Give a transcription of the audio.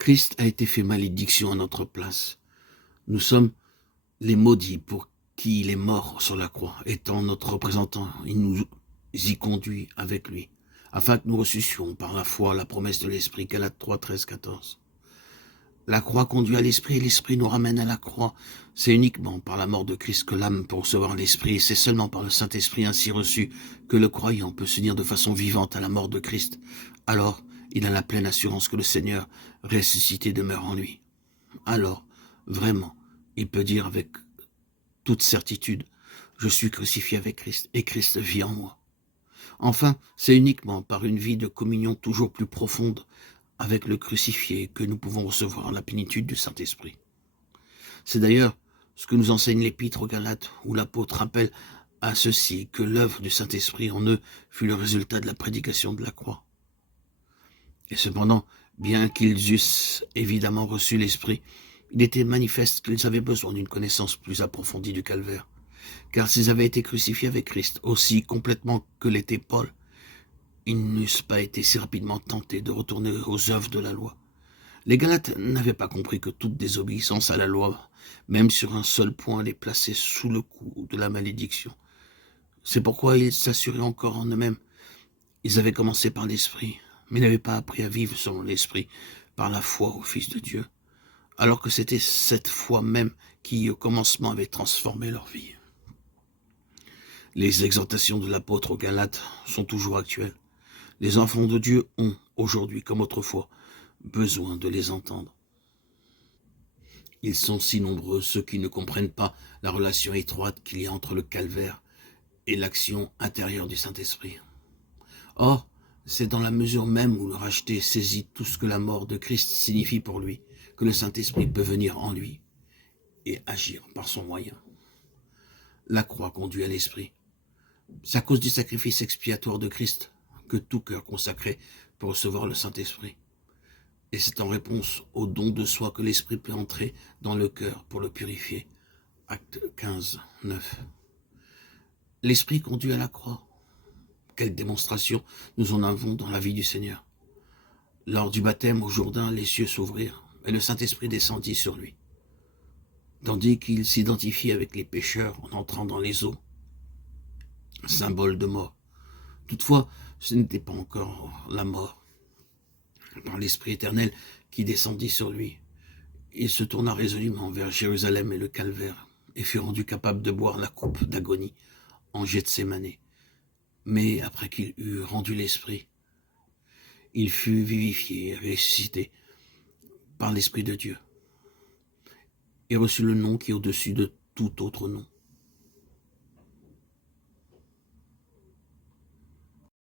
Christ a été fait malédiction à notre place. Nous sommes les maudits pour qui il est mort sur la croix. Étant notre représentant, il nous y conduit avec lui, afin que nous reçussions par la foi la promesse de l'Esprit. Galates 3, 13, 14. La croix conduit à l'Esprit et l'Esprit nous ramène à la croix. C'est uniquement par la mort de Christ que l'âme peut recevoir l'Esprit, et c'est seulement par le Saint-Esprit ainsi reçu que le croyant peut s'unir de façon vivante à la mort de Christ. Alors, il a la pleine assurance que le Seigneur ressuscité demeure en lui. Alors, vraiment, il peut dire avec toute certitude, je suis crucifié avec Christ et Christ vit en moi. Enfin, c'est uniquement par une vie de communion toujours plus profonde avec le crucifié que nous pouvons recevoir la plénitude du Saint-Esprit. C'est d'ailleurs ce que nous enseigne l'Épître aux Galates, où l'apôtre rappelle à ceux-ci que l'œuvre du Saint-Esprit en eux fut le résultat de la prédication de la croix. Et cependant, bien qu'ils eussent évidemment reçu l'Esprit, il était manifeste qu'ils avaient besoin d'une connaissance plus approfondie du calvaire. Car s'ils avaient été crucifiés avec Christ, aussi complètement que l'était Paul, ils n'eussent pas été si rapidement tentés de retourner aux œuvres de la loi. Les Galates n'avaient pas compris que toute désobéissance à la loi, même sur un seul point, les plaçait sous le coup de la malédiction. C'est pourquoi ils s'assuraient encore en eux-mêmes. Ils avaient commencé par l'Esprit, mais n'avaient pas appris à vivre selon l'Esprit, par la foi au Fils de Dieu, alors que c'était cette foi même qui, au commencement, avait transformé leur vie. Les exhortations de l'apôtre aux Galates sont toujours actuelles. Les enfants de Dieu ont, aujourd'hui comme autrefois, besoin de les entendre. Ils sont si nombreux, ceux qui ne comprennent pas la relation étroite qu'il y a entre le calvaire et l'action intérieure du Saint-Esprit. Or, c'est dans la mesure même où le racheté saisit tout ce que la mort de Christ signifie pour lui, que le Saint-Esprit peut venir en lui et agir par son moyen. La croix conduit à l'Esprit. C'est à cause du sacrifice expiatoire de Christ que tout cœur consacré peut recevoir le Saint-Esprit. Et c'est en réponse au don de soi que l'Esprit peut entrer dans le cœur pour le purifier. Acte 15, 9. L'Esprit conduit à la croix. Quelle démonstration nous en avons dans la vie du Seigneur. Lors du baptême au Jourdain, les cieux s'ouvrirent et le Saint-Esprit descendit sur lui. Tandis qu'il s'identifiait avec les pécheurs en entrant dans les eaux, symbole de mort. Toutefois, ce n'était pas encore la mort. Par l'Esprit éternel qui descendit sur lui, il se tourna résolument vers Jérusalem et le calvaire, et fut rendu capable de boire la coupe d'agonie en Gethsémane. Mais après qu'il eut rendu l'Esprit, il fut vivifié et ressuscité par l'Esprit de Dieu, et reçut le nom qui est au-dessus de tout autre nom,